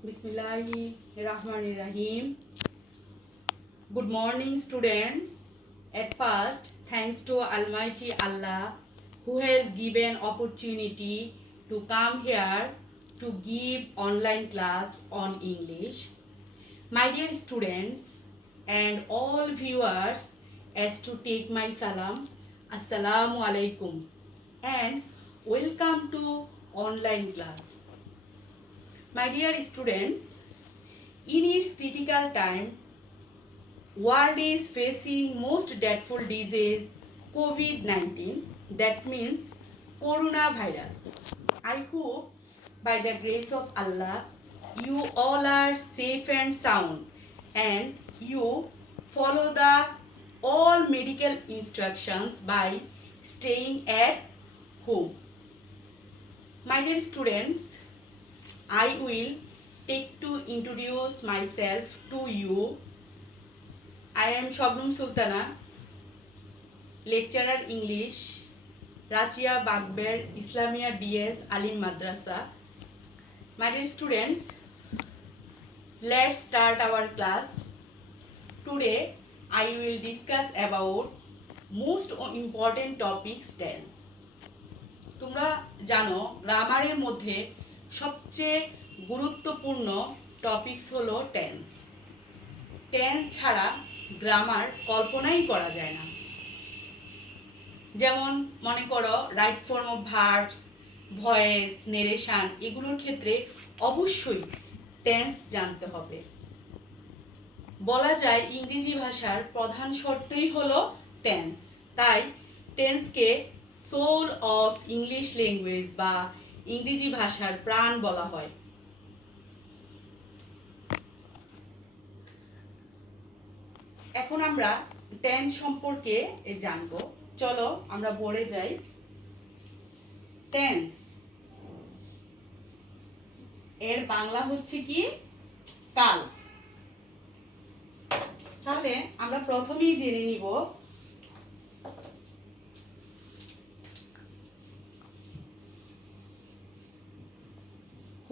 Bismillahirrahmanirrahim. Good morning, students. At first, thanks to Almighty Allah who has given opportunity to come here to give online class on English. My dear students and all viewers, as to take my salam, Assalamu alaikum and welcome to online class. My dear students, in its critical time, world is facing most dreadful disease COVID-19, that means coronavirus. I hope by the grace of Allah, you all are safe and sound and you follow the all medical instructions by staying at home. My dear students, I will take to introduce myself to you. I am Shabnum Sultana, lecturer English, Rachia Bagber Islamia DS Alim Madrasa. My dear students, let's start our class. Today I will discuss about most important topics tense. তোমরা জানো গ্রামারের মধ্যে সবচেয়ে গুরুত্বপূর্ণ topics হলো tense. Tense ছাড়া grammar কল্পনাই করা যায় না। যেমন মনে করো right form of verbs, voice, narration এগুলোর ক্ষেত্রে অবশ্যই টেন্স জানতে হবে। বলা যায় ইংরেজি ভাষার প্রধান শর্তই হলো টেন্স। তাই টেন্সকে সোল অফ ইংলিশ ল্যাঙ্গুয়েজ বা ইংরেজি ভাষার প্রাণ বলা হয়। এখন আমরা টেন্স সম্পর্কে জানবো। চলো আমরা বোর্ডে যাই। টেন্স এর বাংলা হচ্ছে কি কাল। তাহলে আমরা প্রথমেই জেনে নিব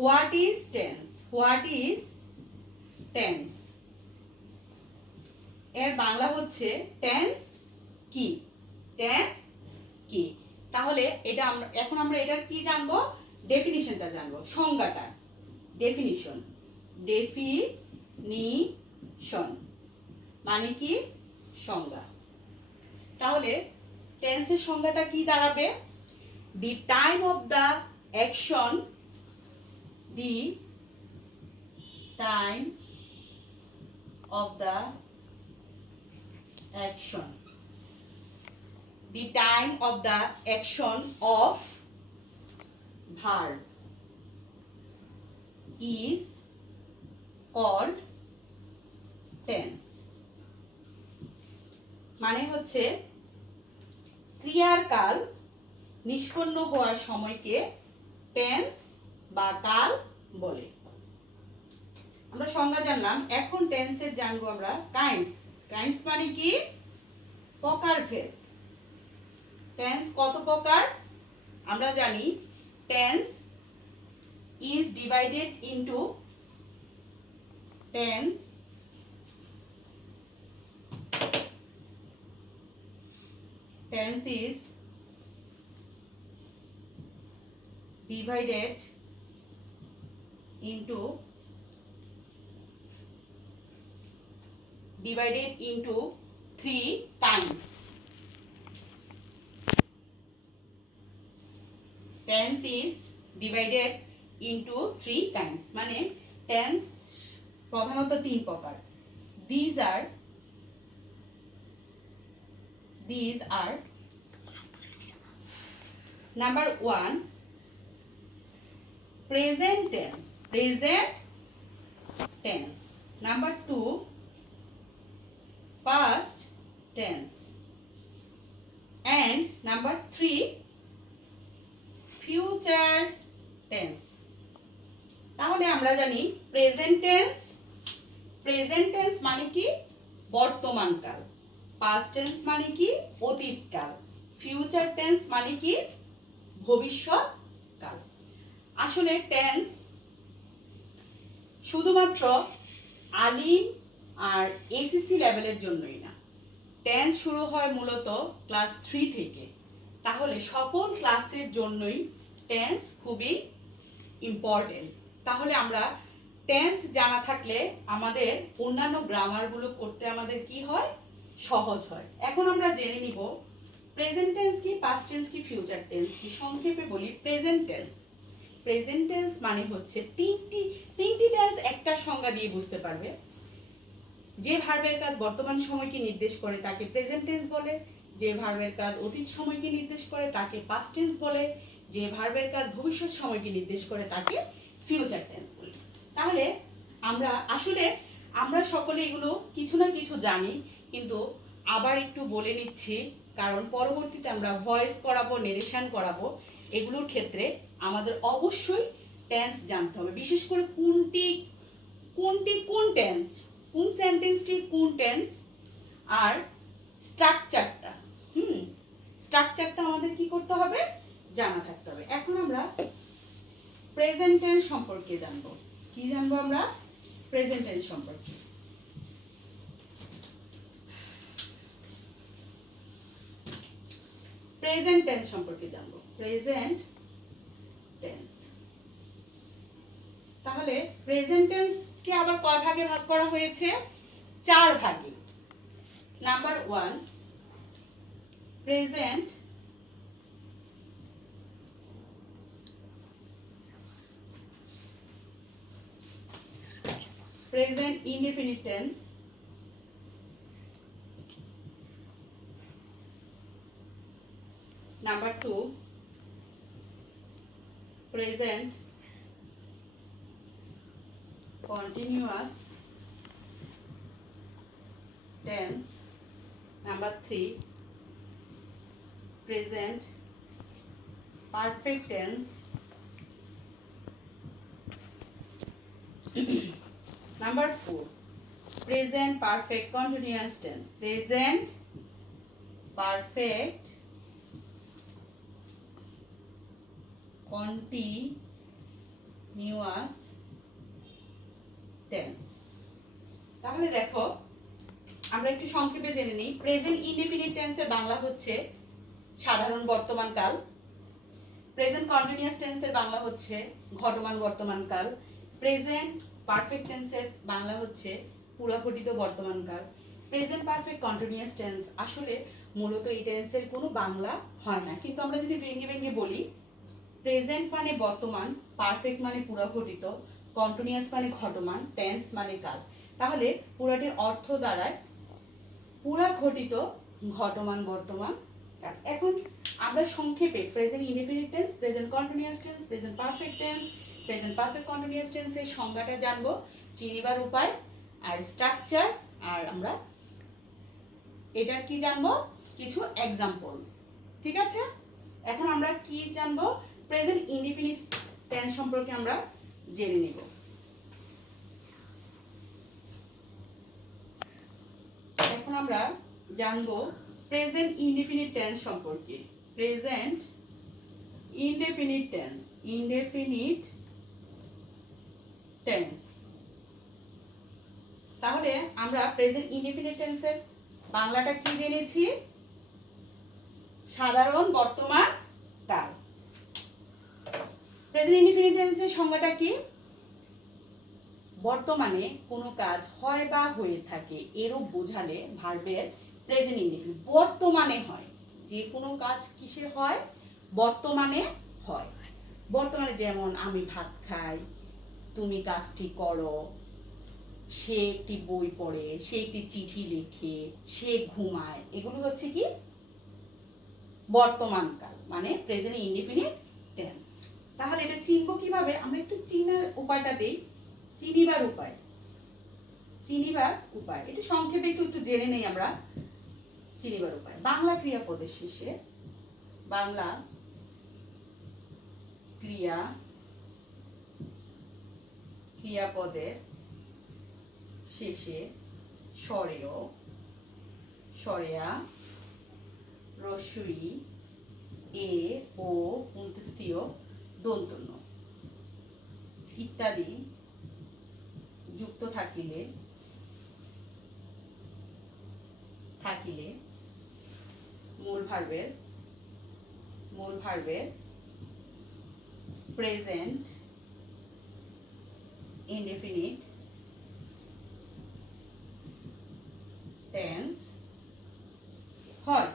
What is tense? What is tense? এর বাংলা হচ্ছে টেন্স কি? টেন্স কি? তাহলে এটা এখন আমরা এটার কি জানবো? ডেফিনিশনটা জানবো, সংজ্ঞাটা। ডেফিনিশন, ডেফিনিশন মানে কি? সংজ্ঞা। তাহলে টেন্সের সংজ্ঞাটা কি দাঁড়াবে? The time of the action, the time of the action, the time of the action of verb is called tense. মানে হচ্ছে ক্রিয়ার কাল নিষ্পন্ন হওয়ার সময়কে টেন্স বা কাল বলে। আমরা সংজ্ঞা জানলাম। এখন টেন্সের জানবো আমরা কাইন্ডস। কাইন্ডস মানে কি? প্রকারভেদ। টেন্স কত প্রকার? আমরা জানি tense is divided into tense tense is divided into three times. Tense is divided into three times. মানে tense প্রধানত তিন প্রকার। These are number 1 present tense. Present tense. Number 2 past tense. And number 3 future tense. তাহলে আমরা জানি present tense. Present tense মানে কি? বর্তমান কাল। পাস্ট টেন্স মানে কি? অতীত কাল। ফিউচার টেন্স মানে কি? ভবিষ্যৎ কাল। আসলে টেন্স শুধুমাত্র আলিম আর এসএসসি লেভেলের জন্যই না, টেন্স শুরু হয় মূলত ক্লাস 3 থেকে। তাহলে সকল ক্লাসের জন্যই টেন্স খুবই ইম্পর্টেন্ট। তাহলে আমরা টেন্স জানা থাকলে আমাদের অন্যান্য গ্রামারগুলো করতে আমাদের কি হয়, সহজ হয়। এখন আমরা জেনে নিব প্রেজেন্ট টেন্স কি, পাস্ট টেন্স কি, ফিউচার টেন্স কি। সংক্ষেপে বলি প্রেজেন্ট টেন্স। প্রেজেন্ট টেন্স মানে হচ্ছে তিনটি টেন্স একটা সংজ্ঞা দিয়ে বুঝতে পারবে। যে ভার্বের কাজ বর্তমান সময়কে নির্দেশ করে তাকে প্রেজেন্ট টেন্স বলে, যে ভার্বের কাজ অতীত সময়কে নির্দেশ করে তাকে পাস্ট টেন্স বলে, যে ভার্বের কাজ ভবিষ্যৎ সময়কে নির্দেশ করে তাকে ফিউচার টেন্স বলে। তাহলে আমরা সকলে এগুলো কিছু না কিছু জানি, কিন্তু আবার একটু বলে নিচ্ছি, কারণ পরবর্তীতে আমরা ভয়েস করাবো, নেরেশন করাবো, এগুলোর ক্ষেত্রে আমাদের অবশ্যই টেন্স জানতে হবে। বিশেষ করে কোন টেন্স, কোন সেন্টেন্সটি কোন টেন্স, আর স্ট্রাকচারটা আমাদের কি করতে হবে, জানা থাকতে হবে। এখন আমরা প্রেজেন্ট টেন্স সম্পর্কে জানবো। কি জানবো আমরা? প্রেজেন্ট টেন্স সম্পর্কে। প্রেজেন্ট টেন্স সম্পর্কে জানবো। Present tense. তাহলে প্রেজেন্ট টেন্স কে আবার কয় ভাগে ভাগ করা হয়েছে? 4 ভাগে। Number 1, present indefinite tense, number 2, present continuous tense, number 3, present perfect tense, number 4, present perfect continuous tense. Present perfect continuous tense. তাহলে দেখো আমরা একটু সংক্ষেপে জেনে নিই। প্রেজেন্ট ইনডেফিনিট টেন্সের বাংলা হচ্ছে সাধারণ বর্তমান কাল। প্রেজেন্ট কন্টিনিউয়াস টেন্সের বাংলা হচ্ছে ঘটমান বর্তমান কাল। প্রেজেন্ট পারফেক্ট টেন্সের বাংলা হচ্ছে পুরাঘটিত বর্তমান কাল। প্রেজেন্ট পারফেক্ট কন্টিনিউয়াস টেন্স আসলে মূলত এই টেন্সের কোনো বাংলা হয় না, কিন্তু আমরা যদি ভেঙে বলি, প্রেজেন্ট মানে বর্তমান, পারফেক্ট মানে পুরাঘটিত, কন্টিনিউয়াস মানে ঘটমান, টেন্স মানে কাল। তাহলে পুরাটির অর্থ দাঁড়ায় পুরাঘটিত ঘটমান বর্তমান কাল। এখন আমরা সংক্ষেপে present indefinite tense, present continuous tense, present perfect tense, present perfect continuous টেন্সের সংজ্ঞাটা জানবো, চিনিবার উপায় আর স্ট্রাকচার, আর আমরা এটার কি জানবো, কিছু এক্সাম্পল। ঠিক আছে, এখন আমরা কি জানবো, প্রেজেন্ট ইনডেফিনিট টেন্স সম্পর্কে আমরা জেনে নিব। এখন আমরা জানবো প্রেজেন্ট ইনডেফিনিট টেন্স সম্পর্কে। Present indefinite tense, indefinite tense. তাহলে আমরা প্রেজেন্ট ইনডেফিনিট টেন্সের বাংলাটা কি জেনেছি? সাধারণ বর্তমান কাল। প্রেজেন্ট ইনডেফিনিট টেন্সের সংজ্ঞাটা কি? বর্তমানে কোনো কাজ হয় বা হয়ে থাকে এরূপ বোঝালে ভার্বের প্রেজেন্ট ইনডেফিনিট। বর্তমানে হয়, যে কোনো কাজ কিসে হয়? বর্তমানে হয়। বর্তমানে যেমন আমি ভাত খাই, তুমি কাজটি করো, সে একটি বই পড়ে, সে একটি চিঠি লেখে, সে ঘুমায়, এগুলো হচ্ছে কি বর্তমান কাল, মানে প্রেজেন্ট ইনডেফিনিট টেন্স। তাহলে এটা চিনবো কিভাবে? আমরা একটু চিনার উপায়টা দেই। চিনিবার উপায়, চিনিবার উপায় এটা সংক্ষেপে একটু জেনে নেই আমরা। চিনিবার উপায়, বাংলা ক্রিয়াপদের শেষে, বাংলা ক্রিয়াপদের শেষে স্বরেয়, স্বরেয়া, রস্বই, এ, ও, অন্ত্যেষ্টিয়, দন্তন্য ইত্যাদি যুক্ত থাকিলে থাকিলে মূল ভার্বের প্রেজেন্ট ইনডেফিনিট টেন্স হয়।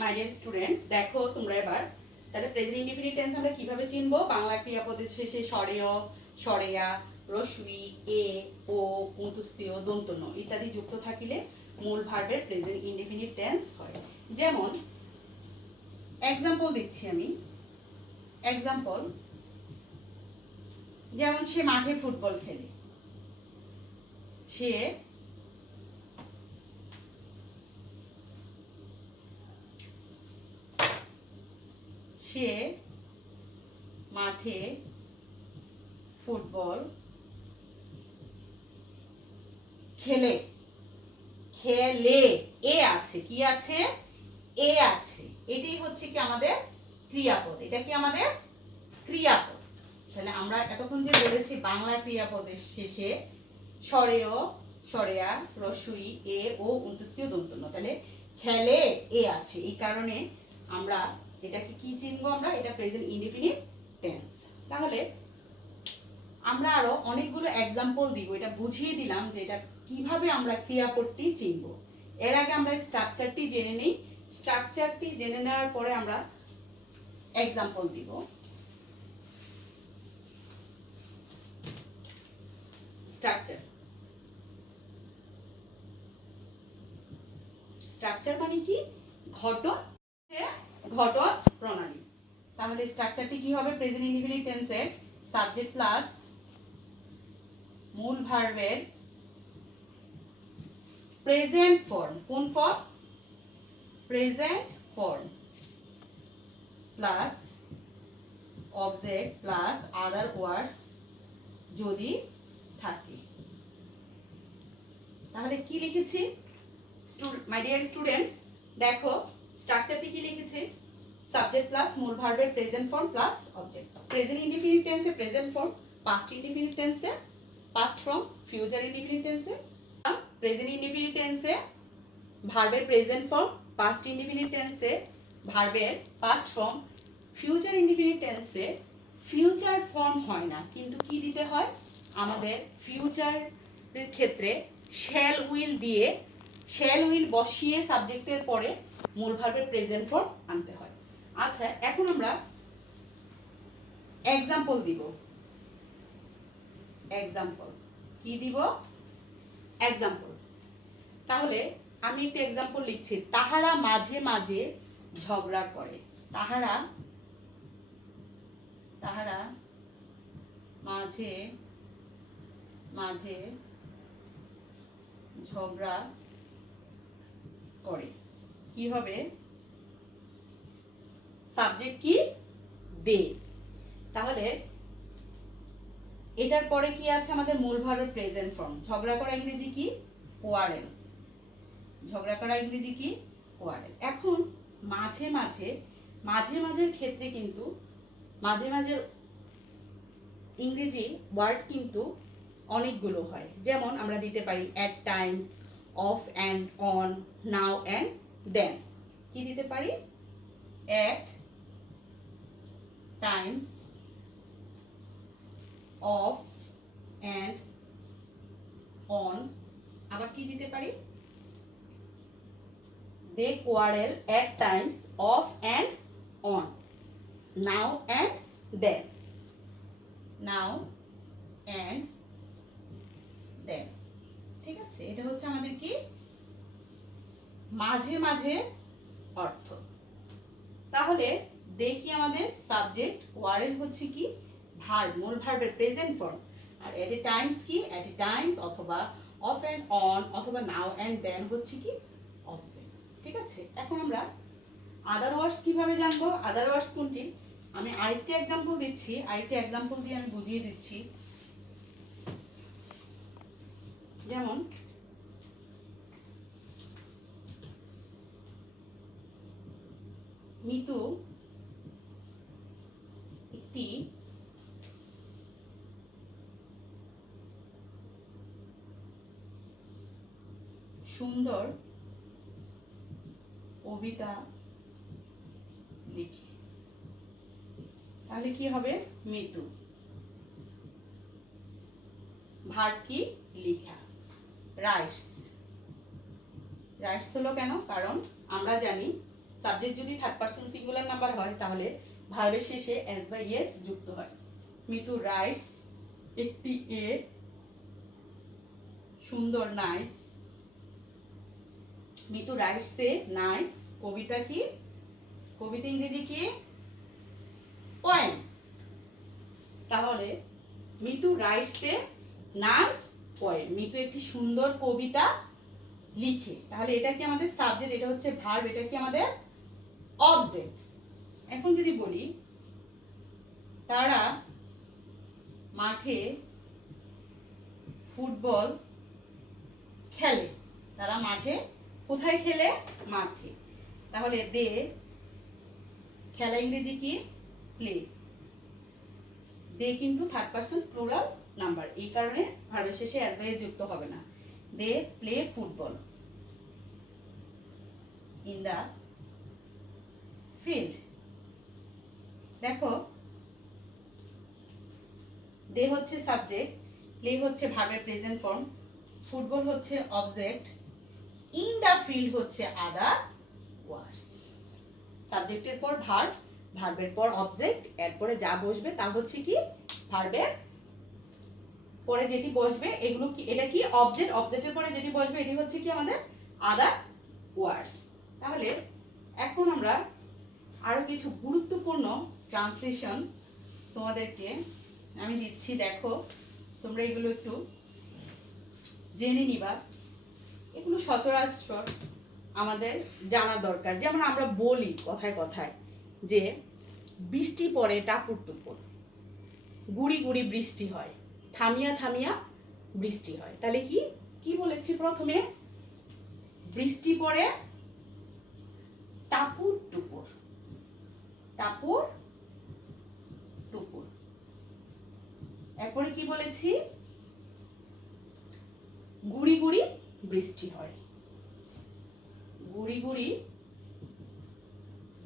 মাই ডিয়ার স্টুডেন্টস, দেখো তোমরা এবার তাহলে প্রেজেন্ট ইনডেফিনিট টেন্স আমরা কিভাবে চিনবো? বাংলা ক্রিয়াপদের শেষে স্বরেয়, স্বরেয়া, রস্বী, এ, ও, অন্ত্যেষ্টিয়, দন্ত ন ইত্যাদি যুক্ত থাকিলে মূল ভার্বের প্রেজেন্ট ইনডেফিনিট টেন্স হয়। যেমন এক্সাম্পল দিচ্ছি আমি, এক্সাম্পল যেমন সে মাঠে ফুটবল খেলে, সে মাঠে ফুটবল খেলে, খেলে এ আছে, কি আছে? এ আছে। এটাই হচ্ছে কি আমাদের ক্রিয়াপদ, এটা কি আমাদের ক্রিয়াপদ। তাহলে আমরা এতক্ষণ যে বলেছি বাংলা ক্রিয়াপদের শেষে স্বরেয়, স্বরেয়া, রস্বই, এ, ও, অন্ত্যেষ্টিয়, দন্ত ন, তাহলে খেলে এ আছে, এই কারণে আমরা এটাকে কি চিনবো? আমরা এটা প্রেজেন্ট ইনডেফিনিট টেন্স। তাহলে আমরা আরো অনেকগুলো এক্সাম্পল দিব, এটা বুঝিয়ে দিলাম যে এটা কিভাবে আমরা ক্রিয়াপদটি চিনব। এর আগে আমরা স্ট্রাকচারটি জেনে নিই, স্ট্রাকচারটি জেনে নেওয়ার পরে আমরা এক্সাম্পল দিব। স্ট্রাকচার, স্ট্রাকচার মানে কি? ঘটন, ঘটন প্রণালী। তাহলে স্ট্রাকচারটি কি হবে? প্রেজেন্ট ইনডেফিনিট টেন্সের সাবজেক্ট প্লাস মূল ভার্বের প্রেজেন্ট ফর্ম, কোন form? Present form plus object plus other words যদি থাকে। তাহলে কি লিখেছি মাই ডিয়ার স্টুডেন্টস? দেখো স্ট্রাকচারটি কি লিখেছি? সাবজেক্ট প্লাস মূল ভার্বের present form plus object. Present indefinite টেন্সে প্রেজেন্ট ফর্ম, পাস্ট ইনডেফিনিট টেন্সে পাস্ট ফর্ম, ফিউচার ইনডেফিনিট টেন্সে প্রেজেন্ট ইনডেফিনিট টেন্সে ভার্বের প্রেজেন্ট ফর্ম, পাস্ট ইনডেফিনিট টেন্সে ভার্বের পাস্ট ফর্ম, ফিউচার ইনডেফিনিট টেন্সে ফিউচার ফর্ম হয় না, কিন্তু কি দিতে হয়? আমাদের ফিউচারের ক্ষেত্রে শ্যাল উইল দিয়ে, শ্যাল উইল বসিয়ে সাবজেক্টের পরে মূল ভার্বের প্রেজেন্ট ফর্ম আনতে হয়। আচ্ছা, এখন আমরা এক্সাম্পল দিব। এক্সাম্পল কি দিব? এক্সাম্পল। তাহলে আমি একটা এক্সাম্পল লিখছি, তাহারা মাঝে মাঝে ঝগড়া করে। তাহারা তাহারা মাঝে মাঝে ঝগড়া করে। কি হবে? সাবজেক্ট কি? দে। তাহলে এটার পরে কি আছে? আমাদের মূল ভার্বের প্রেজেন্ট ফর্ম। ঝগড়া করা ইংরেজি কি? কোয়ারেল। ঝগড়া করা ইংরেজি কি? কোয়ারেল। এখন মাঝে মাঝে, মাঝে মাঝের ক্ষেত্রে কিন্তু মাঝে মাঝে ইংরেজি ওয়ার্ড কিন্তু অনেকগুলো হয়। যেমন আমরা দিতে পারি at times, off and on, now and then. কি দিতে পারি? At times, off and on. আবার কি দিতে পারি? they quarrel at times, off and on, now and then, now and then। ঠিক আছে, এটা হচ্ছে আমাদের কি? মাঝে মাঝে অর্থ। তাহলে দেখি আমাদের সাবজেক্ট, কোয়ারেল হচ্ছে কি? ভার্ব, মূল ভার্বের প্রেজেন্ট ফর্ম। আর এট এ টাইমস কি? এট এ টাইমস অথবা অফ এন্ড অন অথবা নাও এন্ড দেন হচ্ছে কি? অবজেক্ট। ঠিক আছে, এখন আমরা আদার ওয়ার্ডস কিভাবে জানবো? আদার ওয়ার্ডস কোনটি? আমি আরেকটি এক্সাম্পল দিচ্ছি, আরেকটি এক্সাম্পল দিয়ে আমি বুঝিয়ে দিচ্ছি। যেমন মিতু একটি সুন্দর কবিতা লিখে, তাহলে কি হবে? মিতু। ভার্ব কি? লিখা। রাইটস। রাইটস হলো কেন? কারণ আমরা জানি সাবজেক্ট যদি থার্ড পারসন সিঙ্গুলার নাম্বার হয় তাহলে ভার্বের শেষে এস বা ইএস যুক্ত হয়। মিতু রাইটস একটি এ সুন্দর, nice. Mitu writes a nice কবিতা কি? কবিতা ইংরেজি কি? পোয়েম। তাহলে Mitu writes a nice poem, Mitu একটি সুন্দর কবিতা লিখে। তাহলে এটা কি আমাদের সাবজেক্ট, এটা হচ্ছে ভার্ব, এটা কি আমাদের অবজেক্ট। এখন যদি বলি তারা মাঠে ফুটবল খেলে, তারা মাঠে কোথায় খেলে? মাঠে। তাহলে দে খেলা ইংরেজি কি? প্লে। দে কিন্তু থার্ড পারসন প্লুরাল নাম্বার, এই কারণে ভার্বের শেষে এস বা এস যুক্ত হবে না। They play football in the field. দেখো দে হচ্ছে সাবজেক্ট, প্লে হচ্ছে ভার্বের প্রেজেন্ট ফর্ম, ফুটবল হচ্ছে অবজেক্ট, ইন দা ফিল্ড হচ্ছে আদার ওয়ার্ডস। সাবজেক্টের পর ভার্ব, ভার্বের পর অবজেক্ট, এরপরে যা বসবে তা হচ্ছে কি? ভার্বের পরে যেটি বসবে এগুলো কি? এটা কি? অবজেক্ট। অবজেক্টের পরে যেটি বসবে এটি হচ্ছে কি? আমাদের আদার ওয়ার্ডস। তাহলে এখন আমরা আরো কিছু গুরুত্বপূর্ণ ট্রান্সলেশন তোমাদেরকে আমি দিচ্ছি, দেখো তোমরা এগুলো একটু জেনে নিবা। এগুলো সচরাচর আমাদের জানা দরকার। যেমন আমরা বলি কথায় কথায় যে বৃষ্টি পড়ে টাপুর টুপুর, গুড়ি গুড়ি বৃষ্টি হয়, থামিয়া থামিয়া বৃষ্টি হয়। তাহলে কি কি বলেছি? প্রথমে বৃষ্টি পড়ে টাপুর টুপুর, টাপুর টুপুর। এরপরে কি বলেছি? গুড়ি গুড়ি বৃষ্টি হয়, গুড়ি গুড়ি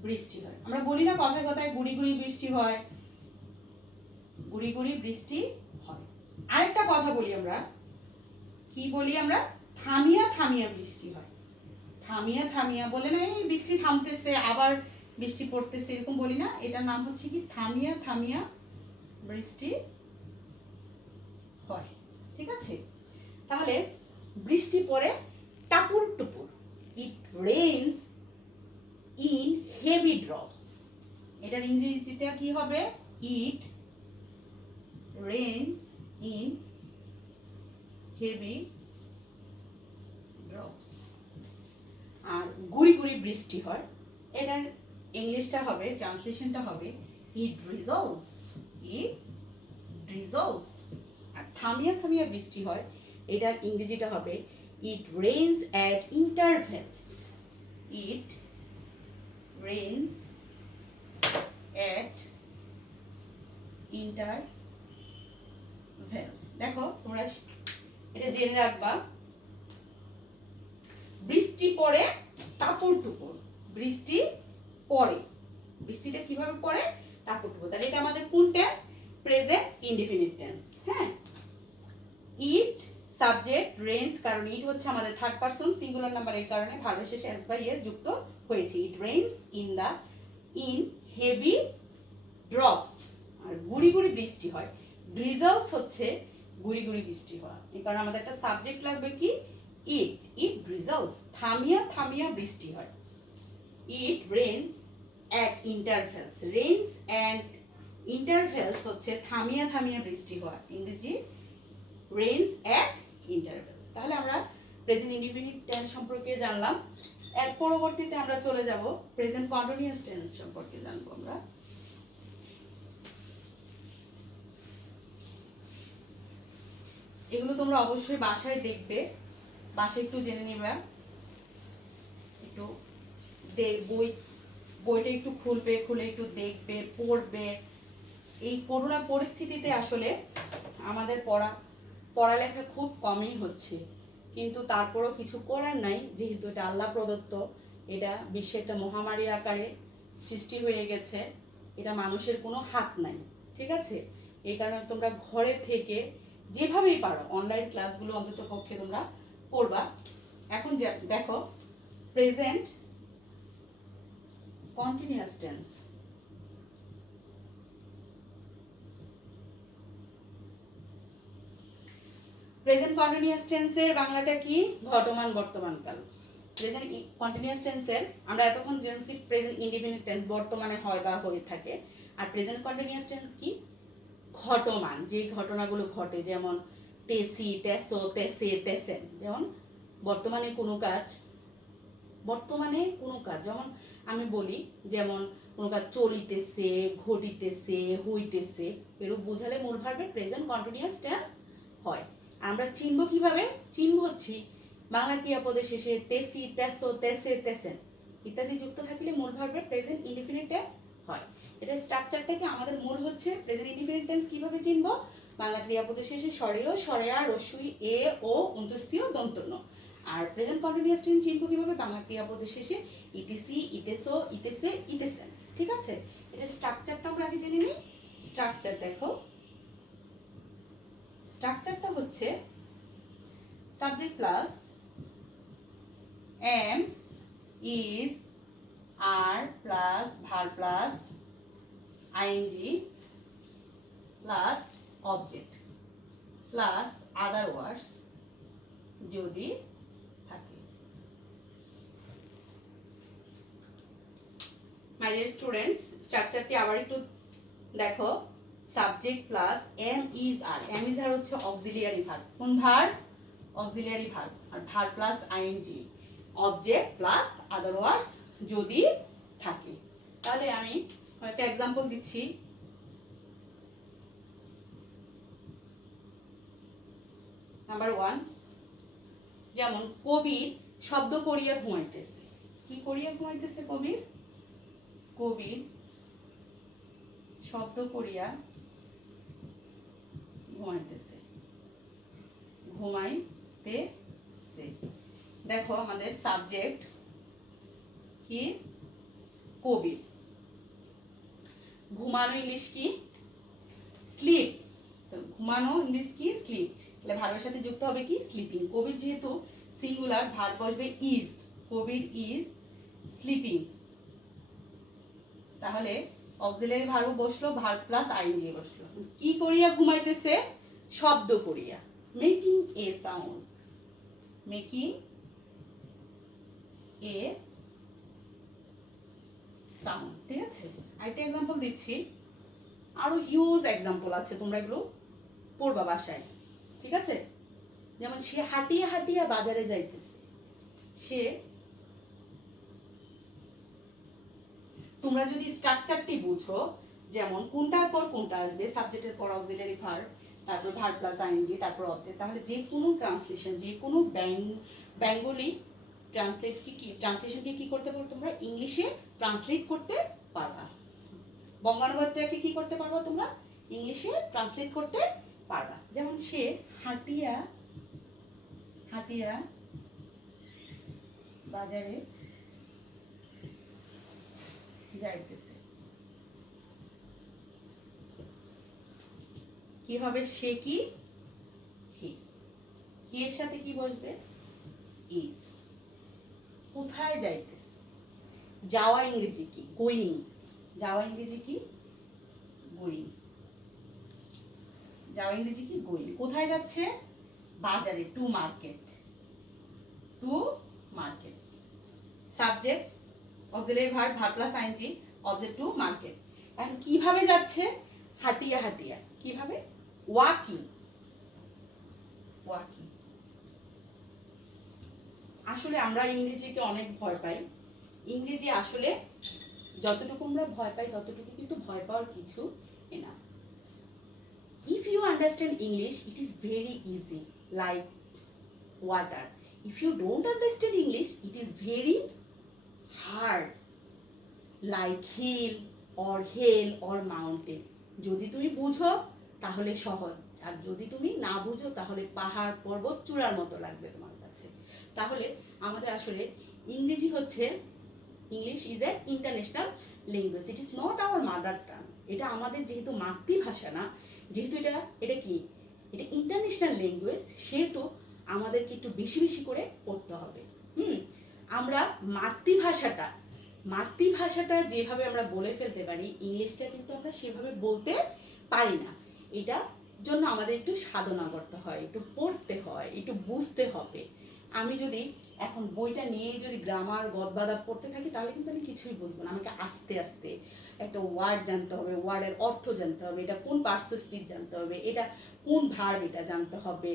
বৃষ্টি হয়। আমরা বলি না কথায় কথায় গুড়ি গুড়ি বৃষ্টি হয়, গুড়ি গুড়ি বৃষ্টি হয়। আরেকটা কথা বলি আমরা, কি বলি আমরা? থামিয়া থামিয়া বৃষ্টি হয়। থামিয়া থামিয়া বলে না এই বৃষ্টি থামতেছে আবার বৃষ্টি পড়তেছে, এরকম বলি না, এটার নাম হচ্ছে কি? থামিয়া থামিয়া বৃষ্টি হয়। ঠিক আছে? তাহলে বৃষ্টি পড়ে টাপুর টুপুর, it rains in heavy drops. এটার ইংরেজিটা কি হবে? It rains in heavy drops. আর গুড়ি গুড়ি বৃষ্টি হয়, এটার ইংলিশটা হবে, ট্রান্সলেশনটা হবে ইট ড্রিজলস, ইট ড্রিজলস। আর থামিয়া থামিয়া বৃষ্টি হয়, এটার ইংরেজিটা হবে it rains at intervals, it rains at intervals. দেখো তোমরা এটা জেনে রাখবা, বৃষ্টি পড়ে টাপুর টুপুর, বৃষ্টি পড়ে, বৃষ্টিটা কিভাবে পড়ে? টাপুর টুপুর। তাহলে এটা আমাদের কোন টেন্স? Present indefinite tense. হ্যাঁ, ইট সাবজেক্ট, রেইনস কারণ ইট হচ্ছে আমাদের থার্ড পারসন সিঙ্গুলার নাম্বার, এই কারণে ভার্বের শেষে এস বা ইএস যুক্ত হয়েছে। It rains in heavy drops. আর গুড়ি গুড়ি বৃষ্টি হয়, ড্রিজলস হচ্ছে গুড়ি গুড়ি বৃষ্টি হওয়া, এই কারণে আমাদের একটা সাবজেক্ট লাগবে কি? ইট, ইট ড্রিজলস, থামিয়া থামিয়া বৃষ্টি হয়। It rains at intervals, rains and intervals হচ্ছে থামিয়া থামিয়া বৃষ্টি হওয়া, ইংরেজি রেইনস অ্যাট ইন্টারভেলস। তাহলে আমরা প্রেজেন্ট ইনডিফিনিট টেন্স সম্পর্কে জানলাম। এর পরবর্তীতে আমরা চলে যাব প্রেজেন্ট কন্টিনিউয়াস টেন্স সম্পর্কে জানবো আমরা। এগুলো তোমরা অবশ্যই বাসায় দেখবে, বাসায় একটু জেনে নিবা, একটু বইটা একটু খুলবে, খুলে একটু দেখবে, পড়বে। এই করোনা পরিস্থিতিতে আসলে আমাদের পড়ালেখা খুব কমই হচ্ছে, কিন্তু তারপরও কিছু করার নাই, যেহেতু এটা আল্লাহ প্রদত্ত, এটা বিশ্বে একটা মহামারীর আকারে সৃষ্টি হয়ে গেছে, এটা মানুষের কোনো হাত নাই, ঠিক আছে? এই কারণে তোমরা ঘরে থেকে যেভাবেই পারো অনলাইন ক্লাসগুলো অন্তত পক্ষে তোমরা করবা। এখন দেখো present continuous tense. Present continuous টেন্সের বাংলাটা কি? ঘটমান বর্তমানকাল। প্রেজেন্ট কন্টিনিউয়াস টেন্সের আমরা এতক্ষণ জেনেছি প্রেজেন্ট ইনডিফিনিট টেন্স, বর্তমানে হয় বা হয়ে থাকে। আর প্রেজেন্ট কন্টিনিউয়াস টেন্স কি? ঘটমান, যে ঘটনাগুলো ঘটে, যেমন তেসি, তেসো, তেসে, তেসেন। যেমন বর্তমানে কোনো কাজ, যেমন আমি বলি, যেমন কোনো কাজ চলিতেছে, ঘটিতেছে, হইতেছে, এরূপ বোঝালে মূল ভার্বের প্রেজেন্ট কন্টিনিউয়াস টেন্স হয়। আমরা চিনব কিভাবে? চিনব হচ্ছে বাংলা ক্রিয়াপদের শেষে তেসি, তেসো, তেসে, তেসেন ইত্যাদি যুক্ত থাকলে মূল ভার্বের প্রেজেন্ট ইনডিফিনিট টেন্স হয়। এটা স্ট্রাকচারটাকে আমাদের মূল হচ্ছে প্রেজেন্ট ইনডিফিনিট টেন্স কিভাবে চিনব? বাংলা ক্রিয়াপদের শেষে সরেয়, সরেয়া, রস্যই, এ, ও, অন্তস্থীয়, দন্তন্য। আর প্রেজেন্ট কন্টিনিউয়াস টেন্স চিনব কিভাবে? বাংলা ক্রিয়াপদের শেষে ইটিসি, ইটেসো, ইটেসে, ইটেসেন। ঠিক আছে? এটা স্ট্রাকচারটা আমরা আগে জেনে নিই। স্ট্রাকচার দেখো, স্ট্রাকচারটা হচ্ছে subject plus am, is, are plus verb plus I N G plus object plus other words যদি থাকে। মাই ডিয়ার স্টুডেন্টস, স্ট্রাকচারটি আবার একটু দেখো। Subject plus am, is, are. Am is are হচ্ছে অক্সিলিয়ারি ভার্ব। কোন ভার্ব? Auxiliary verb. আর verb plus I N G, object plus other words যদি থাকে। তাহলে আমি একটা এক্সাম্পল দিচ্ছি। নাম্বার 1, যেমন কবির শব্দ করিয়া ঘুমাইতেছে। কি করিয়া ঘুমাইতেছে? কবির শব্দ করিয়া ঘুমাইতেছে, ঘুমাইতেছে। দেখো আমাদের সাবজেক্ট কি? কবির। ঘুমানো ইংলিশ কি? স্লিপ। ঘুমানো ইংলিশ কি? স্লিপ। তাহলে ভার্বের সাথে যুক্ত হবে কি? স্লিপিং। কবির যেহেতু সিঙ্গুলার, ভার্ব বসবে ইজ। Kabir is sleeping. তাহলে অক্সিলারি ভার্ব বসলো, ভার্ব প্লাস আইএনজি বসলো। কি করিয়া ঘুমাইতেছে? শব্দ করিয়া, making a sound, making a sound. ঠিক আছে? আরেকটা এক্সাম্পল দিচ্ছি, আরো হিউজ এক্সাম্পল আছে, তোমরা এগুলো পড়বা বাসায়। ঠিক আছে? যেমন সে হাঁটিয়া হাঁটিয়া বাজারে যাইতেছে। সে, তোমরা যদি স্ট্রাকচারটি বুঝো, যেমন কোনটার পর কোনটা আসবে, সাবজেক্টের পর অক্সিলারি ভার্ব, তারপর ভার্ব প্লাস আইএনজি, তারপর অবজেক্ট, তাহলে যে কোনো ট্রান্সলেশন, যে কোনো বেঙ্গলি ট্রান্সলেশনকে কি করতে পারো তোমরা? ইংলিশে ট্রান্সলেট করতে পারবা। বঙ্গানুবাদটাকে কি করতে পারবা তোমরা? ইংলিশে ট্রান্সলেট করতে পারবা। যেমন সে হাঁটিয়া হাঁটিয়া বাজারে যাইতেছে। কি হবে? সে কি? হি। হি এর সাথে কি বসবে? ইজ। কোথায় যাইতেছে? যাওয়া ইংরেজি কি? গোয়িং। যাওয়া ইংরেজি কি? গোয়িং। যাওয়া ইংরেজি কি? গোয়িং। কোথায় যাচ্ছে? বাজারে, to market. To market. Subject auxiliary verb, verb plus I N G, object to market. এখন কিভাবে যাচ্ছে? হাঁটিয়া হাঁটিয়া। কিভাবে? ওয়াকিং। ওয়াকিং। আসলে আমরা ইংরেজিকে অনেক ভয় পাই। ইংরেজি আসলে যতটুকু আমরা ভয় পাই ততটুকু কিন্তু ভয় পাওয়ার কিছু না। If you understand English, it is very easy, like water. If you don't understand English, it is very hard, like hill or hell or mountain. যদি তুমি বুঝো তাহলে সহজ, আর যদি তুমি না বুঝো তাহলে পাহাড় পর্বত চূড়ার মতো লাগবে তোমার কাছে। তাহলে আমাদের আসলে ইংরেজি হচ্ছে, English is a international language, it is not our mother tongue. এটা আমাদের যেহেতু মাতৃভাষা না, যেহেতু এটা কি, এটা ইন্টারন্যাশনাল ল্যাঙ্গুয়েজ, সেহেতু আমাদেরকে একটু বেশি বেশি করে পড়তে হবে। আমরা মাতৃভাষাটা যেভাবে আমরা বলে ফেলতে পারি, ইংলিশটা কিন্তু আমরা সেভাবে বলতে পারি না। এটার জন্য আমাদের একটু সাধনা করতে হয়, একটু পড়তে হয়, একটু বুঝতে হবে। আমি যদি এখন বইটা নিয়ে যদি গ্রামার গদবাদা পড়তে থাকি তাহলে কিন্তু আমি কিছুই বুঝবো না। আমাকে আস্তে আস্তে একটা ওয়ার্ড জানতে হবে, ওয়ার্ডের অর্থ জানতে হবে, এটা কোন পার্টস স্পিচ জানতে হবে, এটা কোন ভার্ব এটা জানতে হবে,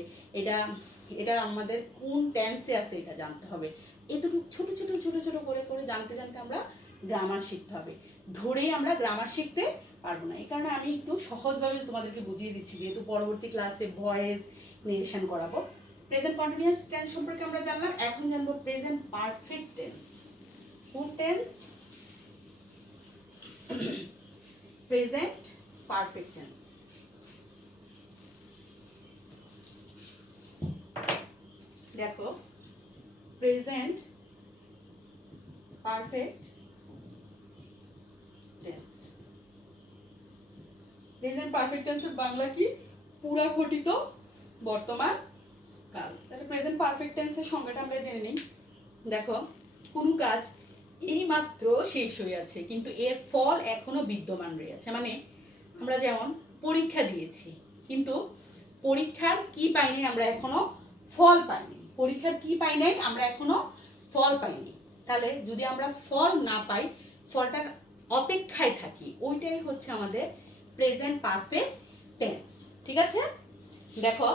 এটা আমাদের কোন টেন্সে আছে এটা জানতে হবে। এতটুকু ছোট ছোট ছোট ছোট করে করে জানতে জানতে আমরা গ্রামার শিখতে হবে। ধরেই আমরা গ্রামার শিখতে পারবো না। এই কারণে আমি একটু সহজভাবে তোমাদেরকে বুঝিয়ে দিচ্ছি, যেহেতু পরবর্তী ক্লাসে ভয়েস নেরেশন করাবো। প্রেজেন্ট কন্টিনিউয়াস টেন্স সম্পর্কে আমরা জানলাম, এখন জানবো প্রেজেন্ট পারফেক্ট টেন্স। কোন টেন্স? Present perfect tense. দেখো, present perfect tense, present perfect টেন্সের বাংলা কি? পুরা ঘটিত বর্তমান কাল। তাহলে প্রেজেন্ট পারফেক্ট টেন্সের সংজ্ঞাটা আমরা জেনে নিই। দেখো, কোনো কাজ এইমাত্র শেষ হয়ে আছে কিন্তু এর ফল এখনো বিদ্যমান রয়েছে। মানে আমরা যেমন পরীক্ষা দিয়েছি কিন্তু পরীক্ষার কি পাইনি, আমরা এখনো ফল পাইনি। পরীক্ষার কি পাই নাই, আমরা এখনো ফল পাইনি। তাহলে যদি আমরা ফল না পাই, ফলটার অপেক্ষায় থাকি, ওইটাই হচ্ছে আমাদের প্রেজেন্ট পারফেক্ট টেন্স। ঠিক আছে? দেখো,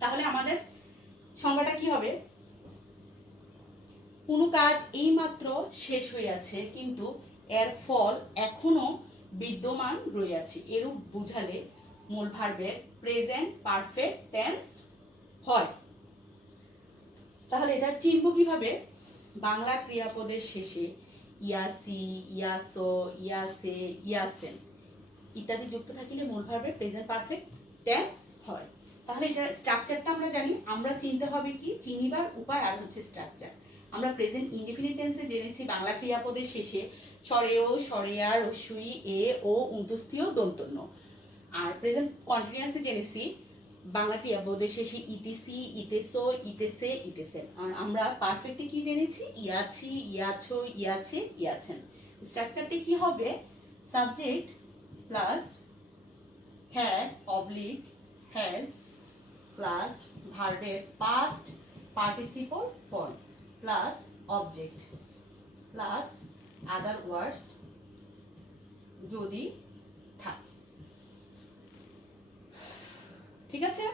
তাহলে আমাদের সংজ্ঞাটা কি হবে? কোনো কাজ এইমাত্র শেষ হয়ে আছে কিন্তু এর ফল এখনো বিদ্যমান রয়েছে, এরূপ বুঝালে মূল ভার্বের প্রেজেন্ট পারফেক্ট টেন্স হয়। তাহলে এটা চিনব কিভাবে? বাংলা ক্রিয়াপদের শেষে ইয়াসি, ইয়াসো, ইয়াসে, ইয়াসেন ইত্যাদি যুক্ত থাকিলে মূল ভার্বের প্রেজেন্ট পারফেক্ট টেন্স হয়। তাহলে এটা স্ট্রাকচারটা আমরা জানি, আমরা চিনতে হবে কি? চিনিবার উপায় আর হচ্ছে স্ট্রাকচার। আমরা প্রেজেন্ট ইনডিফিনিট টেন্সে জেনেছি বাংলা ক্রিয়াপদের শেষে সরেও, সরেয়া, রস্যই, এ, ও, উন্তস্থিয়, দন্তন্য। আর প্রেজেন্ট কন্টিনিউয়াসে জেনেছি বাংলা ক্রিয়াপদের শেষে ইতিসি, ইতেসো, ইতেসে, ইতেসেন। আর আমরা পারফেক্টে কি জেনেছি? ইয়াছি, ইয়াছো, ইয়াছে, ইয়াছেন। স্ট্রাকচারটি কি হবে? Subject plus had oblique has plus ভার্বের past participle form plus object plus other words যদি থাকে। ঠিক আছে?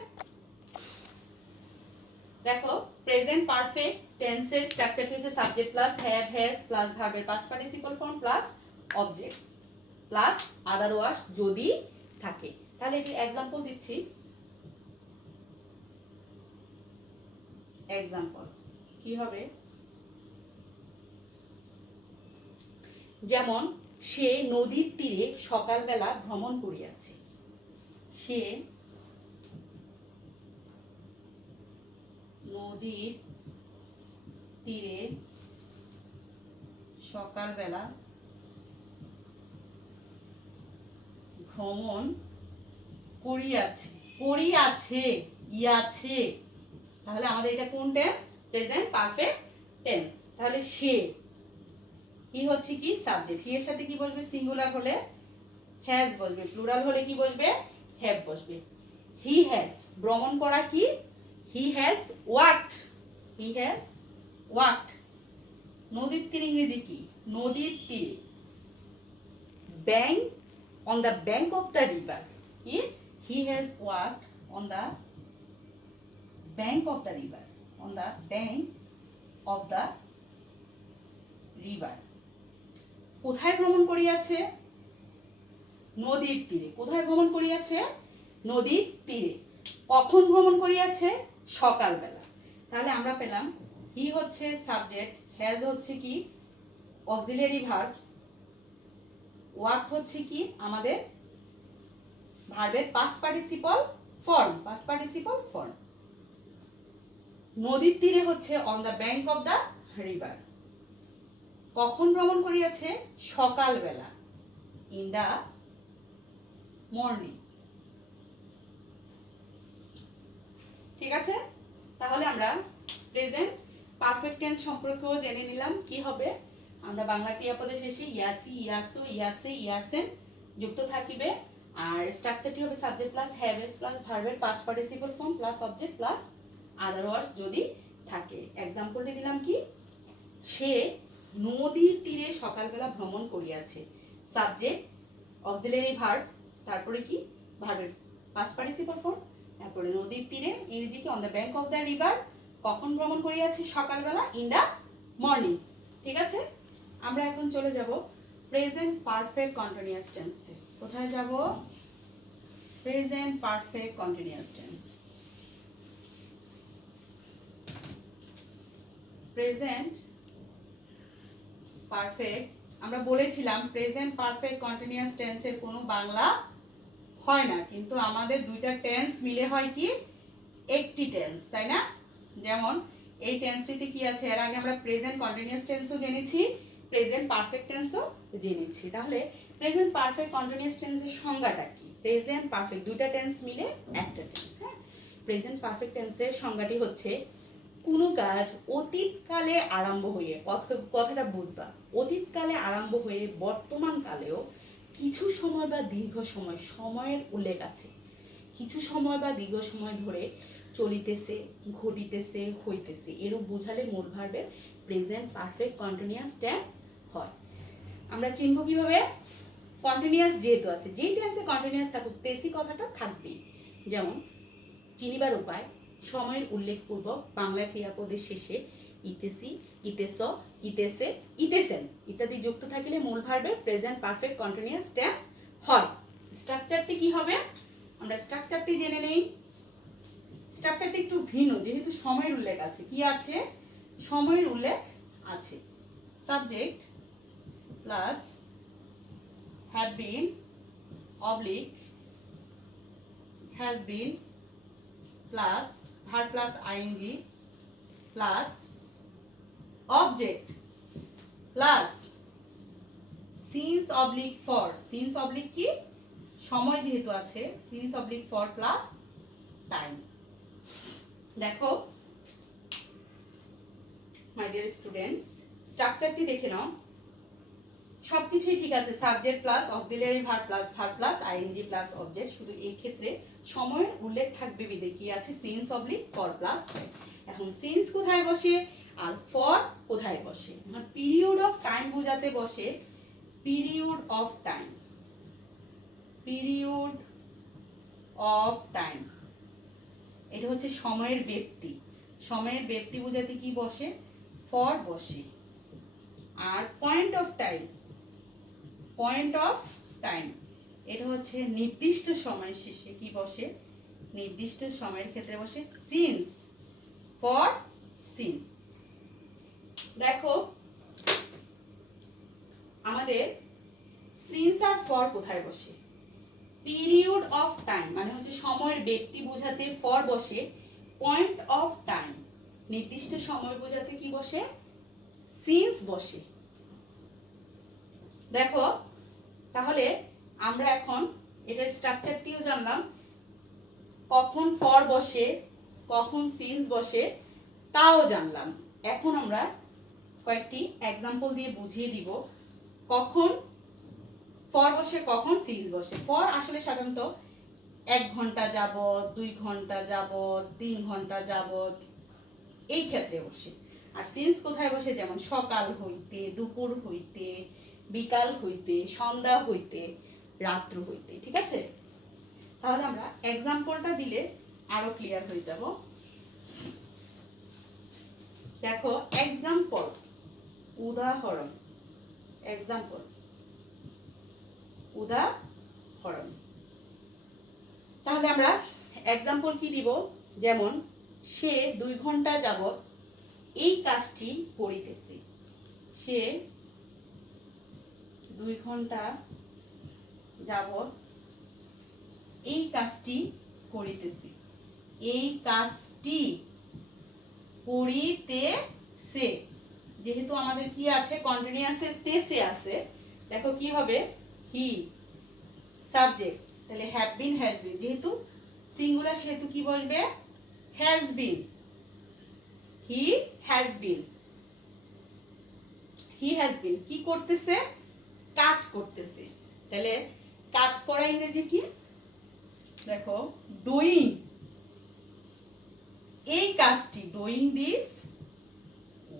দেখো, প্রেজেন্ট পারফেক্ট টেন্সের স্ট্রাকচারটি হচ্ছে subject plus have has plus ভার্বের past participle form plus object plus other words যদি থাকে। তাহলে এটি এক্সাম্পল দিচ্ছি। এক্সাম্পল কি হবে? যেমন সে নদীর তীরে সকালবেলা ভ্রমণ করিয়াছে। সে নদীর তীরে সকালবেলা ভ্রমণ করিয়াছে। করিয়াছে, ইয়াছে। তাহলে আমাদের এটা কোন টেন্স? Present perfect tense. তাহলে সে কি হচ্ছে কি? সাবজেক্ট। হি এর সাথে কি বসবে? সিঙ্গুলার হলে হ্যাজ বসবে, প্লুরাল হলে কি বসবে? হ্যাভ বসবে। হি হ্যাজ ভ্রমণ করা কি? He has walked. He has walked. নদীর তীর ইংরেজি কি? নদীর তীরে। Bank on the bank of the river. He has walked on the bank of the river. On the bank of the river. কোথায় ভ্রমণ করিয়াছে? নদীর তীরে। কোথায় ভ্রমণ করিয়াছে? নদীর তীরে। কখন ভ্রমণ করিয়াছে? সকালবেলা। তাহলে আমরা পেলাম হি হচ্ছে সাবজেক্ট, হ্যাজ হচ্ছে কি? অক্সিলারি ভার্ব, ওয়াক হচ্ছে কি? আমাদের ভার্বের past participle form, past participle form. নদীর তীরে হচ্ছে on the bank of the river. কখন ভ্রমণ করিয়াছে? সকালবেলা, ইন দ্য মর্নিং। ঠিক আছে, তাহলে আমরা প্রেজেন্ট পারফেক্ট টেন্স সম্পর্কেও জেনে নিলাম। কি হবে? আমরা বাংলা ক্রিয়াপদের শেষে ইয়াসি, ইয়াসু, ইয়াসে, ইয়াসেন যুক্ত থাকিবে। আর স্ট্রাকচারটি হবে subject plus have S plus ভার্বের past participle form plus object plus other words যদি থাকে। এক্সাম্পলটি দিলাম কি, সে নদীর তীরে সকালবেলা ভ্রমণ করিয়াছে। সাবজেক্ট, অক্সিলারি ভার্ব, তারপরে কি ভার্বের পাস্ট পার্টিসিপল ফর্ম, তারপরে নদীর তীরে ইংরেজি কি on the bank of the river. কখন ভ্রমণ করিয়াছে? সকালবেলা, ইন দ্য মর্নিং। ঠিক আছে, আমরা এখন চলে যাব প্রেজেন্ট পারফেক্ট কন্টিনিউয়াস টেন্সে। কোথায় যাব? Present perfect continuous tense. Present perfect, আমরা বলেছিলাম প্রেজেন্ট পারফেক্ট কন্টিনিউয়াস টেন্সের কোনো বাংলা হয় না, কিন্তু আমাদের দুইটা টেন্স মিলে হয় কি একটি টেন্স, তাই না? যেমন এই টেন্সটিতে কি আছে, এর আগে আমরা প্রেজেন্ট কন্টিনিউয়াস টেন্সও জেনেছি, প্রেজেন্ট পারফেক্ট টেন্সও জেনেছি। তাহলে প্রেজেন্ট পারফেক্ট কন্টিনিউয়াস টেন্সের সংজ্ঞাটা কি? প্রেজেন্ট পারফেক্ট, দুইটা টেন্স মিলে একটা টেন্স। হ্যাঁ, প্রেজেন্ট পারফেক্ট টেন্সের সংজ্ঞাটি হচ্ছে কোনো কাজ অতীতকালে আরম্ভ হয়ে, কথাটা বুঝবা, অতীতকালে আরম্ভ হয়ে বর্তমান কালেও কিছু সময় বা দীর্ঘ সময়, সময়ের উল্লেখ আছে, কিছু সময় বা দীর্ঘ সময় ধরে চলিতেছে, ঘটিতেছে, হইতেছে, এরূপ বোঝালে মূল ভার্বের প্রেজেন্ট পারফেক্ট কন্টিনিউয়াস টেন্স হয়। আমরা চিনব কিভাবে? কন্টিনিউয়াস যেহেতু আছে, যে টেন্সে কন্টিনিউয়াস থাকুক তেসি কথাটা থাকবেই। যেমন চিনিবার উপায়, সময়ের উল্লেখপূর্বক বাংলা ক্রিয়াপদের শেষে ইতেসি, ইতেস, ইতেসে, ইতেসেন ইত্যাদি যুক্ত থাকলে মূল ভার্বের প্রেজেন্ট পারফেক্ট কন্টিনিউয়াস টেন্স হয়। স্ট্রাকচারটি কি হবে? আমরা স্ট্রাকচারটি জেনে নেই। স্ট্রাকচারটি একটু ভিন্ন, যেহেতু সময়ের উল্লেখ আছে। কি আছে? সময়ের উল্লেখ আছে। Subject plus have been oblique has been plus verb plus I N G plus object plus since oblique for, since oblique কি সময় যেহেতু আছে, since oblique for plus time. দেখো মাই ডিয়ার স্টুডেন্টস, স্ট্রাকচারটি দেখে নাও। সবকিছুই ঠিক আছে, subject plus auxiliary verb plus I N G plus object, শুধু এই ক্ষেত্রে সময়ের উল্লেখ থাকবে বিধে কি আছে সিন্স অবলিক ফর প্লাস। এখন সিন্স কোথায় বসে আর ফর কোথায় বসে? পিরিয়ড অফ টাইম বোঝাতে বসে period of time, period of time, এটা হচ্ছে সময়ের ব্যক্তি, সময়ের ব্যক্তি বোঝাতে কি বসে? ফর বসে। আর point of time, point of time এটা হচ্ছে নির্দিষ্ট সময় শেষে কি বসে? নির্দিষ্ট সময়ের ক্ষেত্রে বসে সিন্স, ফর সিন। দেখো আমাদের সিন্স আর ফর কোথায় বসে? পিরিয়ড অফ টাইম মানে হচ্ছে সময়ের ব্যক্তি বোঝাতে ফর বসে, পয়েন্ট অফ টাইম নির্দিষ্ট সময় বোঝাতে কি বসে? সিন্স বসে। দেখো তাহলে আমরা এখন এটার স্ট্রাকচারটিও জানলাম, কখন ফর বসে, কখন সিন্স বসে তাও জানলাম। এখন আমরা কয়েকটি এক্সাম্পল দিয়ে বুঝিয়ে দিব কখন ফর বসে, কখন সিন্স বসে। ফর আসলে সাধারণত 1 ঘন্টা যাবত, 2 ঘন্টা যাবত, 3 ঘন্টা যাবত এই ক্ষেত্রে বসে। আর সিন্স কোথায় বসে? যেমন সকাল হইতে, দুপুর হইতে, বিকাল হইতে, সন্ধ্যা হইতে, রাত্র হইতে। ঠিক আছে, তাহলে আমরা এক্সাম্পলটা দিলে আরো ক্লিয়ার হয়ে যাব। দেখো এক্সাম্পল, উদাহরণ, এক্সাম্পল উদাহরণ। তাহলে আমরা এক্সাম্পল কি দিব? যেমন সে 2 ঘন্টা যাবত এই কাজটি করিতেছে, সে 2 ঘন্টা যাবত কাজটি করিতেছে, এই কাজটি করিতেছে। যেহেতু আমাদের কি আছে, কন্টিনিউয়াসের তেসে আছে, দেখো কি হবে, হি সাবজেক্ট, তাহলে হ্যাভ বিন হ্যাজ বিন, যেহেতু সিঙ্গুলার সেহেতু কি বসবে, has been, he has been. He has been কি করতেছে, কাজ করতেছে, তাহলে কাজ করা ইংরেজি কি, দেখো ডুইং, এই কাজটি, ডুইং দিস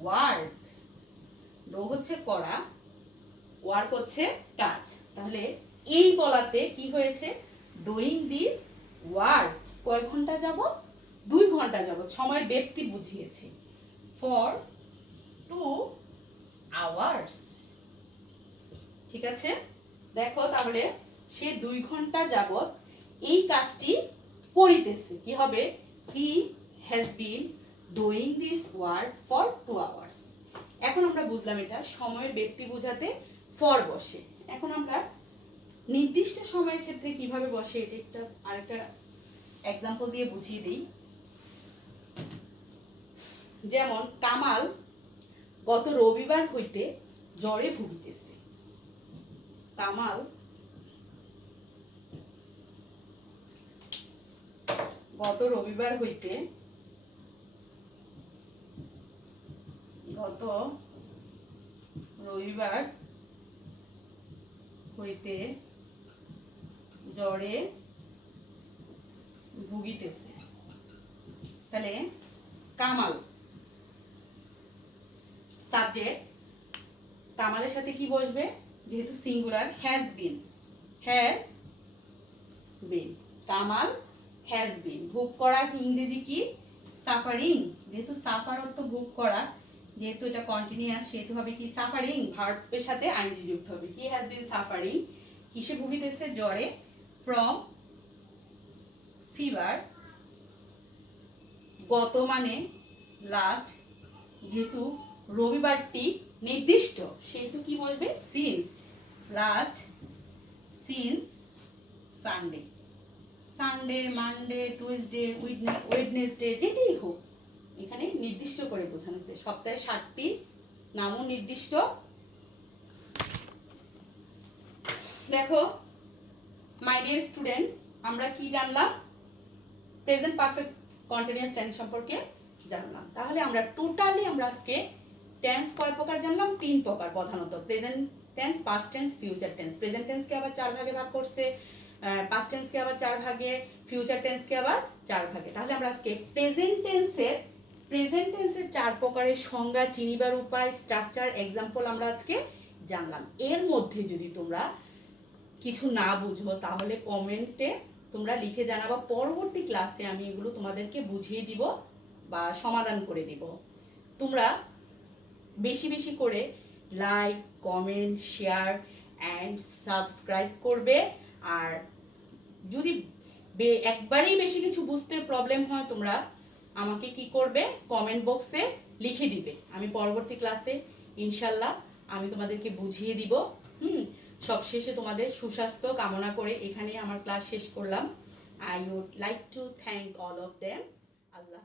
ওয়ার্ক, ডো হচ্ছে করা, ওয়ার্ক হচ্ছে কাজ, তাহলে এই বলাতে কি হয়েছে, ডুইং দিস ওয়ার্ক, কয় ঘন্টা যাব, 2 ঘন্টা যাব, সময় ব্যক্তি বুঝিয়েছি, ফর 2 আওয়ার্স। ঠিক আছে, দেখো তাহলে সে 2 ঘন্টা যাবত এই কাজটি করিতেছে, কি হবে, he has been doing this work for 2 hours. এখন আমরা বুঝলাম এটা সময়ের ব্যক্তি বোঝাতে ফর বসে। এখন আমরা নির্দিষ্ট সময়ের ক্ষেত্রে কিভাবে বসে এটা একটা আরেকটা এক্সাম্পল দিয়ে বুঝিয়ে দিই। যেমন কামাল গত রবিবার হইতে জ্বরে ভুগিতেছে, কামাল গত রবিবার হইতে জ্বরে ভুগিতেছে, তাহলে কামাল সাবজেক্ট, কামালের সাথে কি বসবে, যেহেতু singular has been, Kamal has been. ভোগ করা ইংরেজি কি, সাফারিং, যেহেতু সাফার অর্থ ভোগ করা, যেহেতু এটা কন্টিনিউয়াস সেহেতু হবে কি সাফারিং, ভার্বের সাথে আইএনজি যুক্ত হবে, হি হ্যাজ বিন সাফারিং, কিসে ভুগিতেছে, জ্বরে, ফ্রম ফিভার, গত মানে লাস্ট, যেহেতু রবিবারটি নির্দিষ্ট সেহেতু কি বলবে, since, last since Sunday, Sunday, Monday, Tuesday, Wednesday, যেটাই হোক এখানে নির্দিষ্ট করে বোঝানো হচ্ছে, সপ্তাহে 7টি নামও নির্দিষ্ট। দেখো মাই ডিয়ার স্টুডেন্টস, আমরা কি জানলাম, প্রেজেন্ট পারফেক্ট কন্টিনিউয়াস টেন্স সম্পর্কে জানলাম। তাহলে আমরা টোটালি আমরা আজকে টেন্স কয় প্রকার জানলাম, 3 প্রকার প্রধানত, present tense, past tense, future tense. Present টেন্সকে আবার 4 ভাগে ভাগ করছে, পাস্ট টেন্সকে আবার 4 ভাগে, ফিউচার টেন্সকে আবার 4 ভাগে। তাহলে আমরা আজকে প্রেজেন্ট টেন্সের 4 প্রকারের সংজ্ঞা, চিনিবার উপায়, স্ট্রাকচার, এক্সাম্পল আমরা আজকে জানলাম। এর মধ্যে যদি তোমরা কিছু না বুঝো তাহলে কমেন্টে তোমরা লিখে জানাবা, পরবর্তী ক্লাসে আমি এগুলো তোমাদেরকে বুঝিয়ে দিব বা সমাধান করে দিব। তোমরা বেশি বেশি করে like, comment, share and subscribe করবে। আর যদি একবারেই বেশি কিছু বুঝতে প্রবলেম হয় তোমরা আমাকে কি করবে, কমেন্ট বক্সে লিখে দিবে, আমি পরবর্তী ক্লাসে ইনশাল্লাহ আমি তোমাদেরকে বুঝিয়ে দিব। সবশেষে তোমাদের সুস্বাস্থ্য কামনা করে এখানে আমার ক্লাস শেষ করলাম। I would like to thank all of them. Allah.